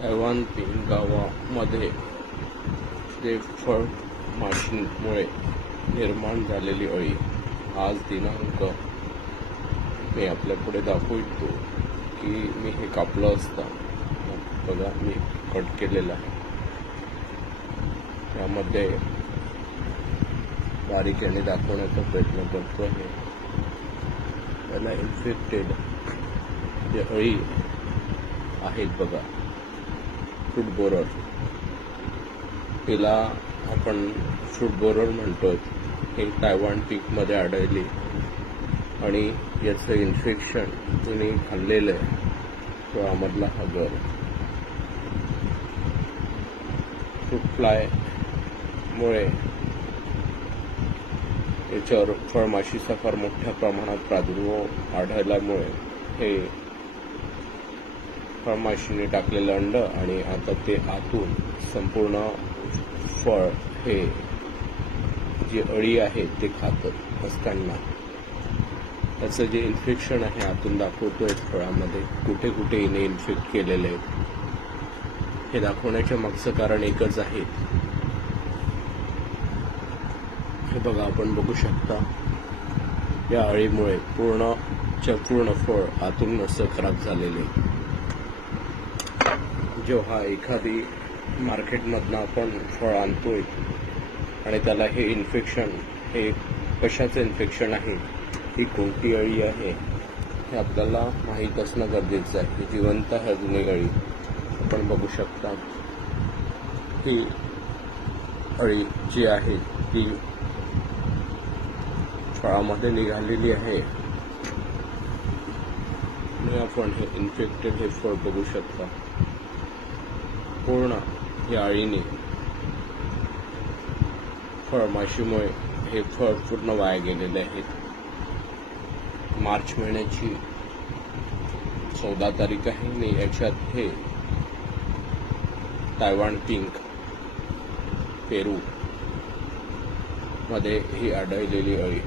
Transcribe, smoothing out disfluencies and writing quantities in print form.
Taiwan पिंग गावामध्ये फळमाशीमुळे निर्माण झालेली अळी. आज दिनांक मी आपल्या पुढे दाखवतो की मी हे कापलं असता बघा, मी कट केलेलं आहे. त्यामध्ये बारीकीने दाखवण्याचा प्रयत्न करतो आहे. त्याला इन्फेक्टेड जे अळी आहेत बघा, फ्रूट बोरर, तिला आपण फ्रूट बोरर म्हणतो. हे तैवान पिंकमध्ये आढळली आणि याचं इन्फेक्शन तुम्ही खाल्लेलं आहे. फळामधला हा गर फ्रूट फ्लायमुळे याच्यावर फळमाशीचा फार मोठ्या प्रमाणात प्रादुर्भाव आढळल्यामुळे हे फळमाशीने टाकलेलं अंड आणि आता ते आतून संपूर्ण फळ हे जी अळी आहे ते खात असताना त्याचं जे इन्फेक्शन आहे आतून दाखवतोय फळामध्ये कुठे कुठे हिने इन्फेक्ट केलेले आहेत. हे दाखवण्याच्या मागचं कारण एकच आहे. हे बघा, आपण बघू शकता या अळीमुळे पूर्ण फळ आतून असं खराब झालेले. जेव्हा एखादी मार्केटमधनं आपण फळ आणतोय आणि त्याला हे इन्फेक्शन, हे कशाचं इन्फेक्शन आहे, ही कोणती अळी आहे हे आपल्याला माहीत असणं गरजेचं आहे. जिवंत आहे अजूनही अळी. आपण बघू शकता ही अळी जी आहे ती फळामध्ये निघालेली आहे आणि आपण हे इन्फेक्टेड हे फळ बघू शकता. पूर्ण या अळीने फळमाशीमुळे हे फळ पूर्ण वाया गेलेले आहेत. मार्च महिन्याची 14 तारीख आहे आणि याच्यात हे तैवान पिंक पेरू मध्ये ही आढळलेली अळी.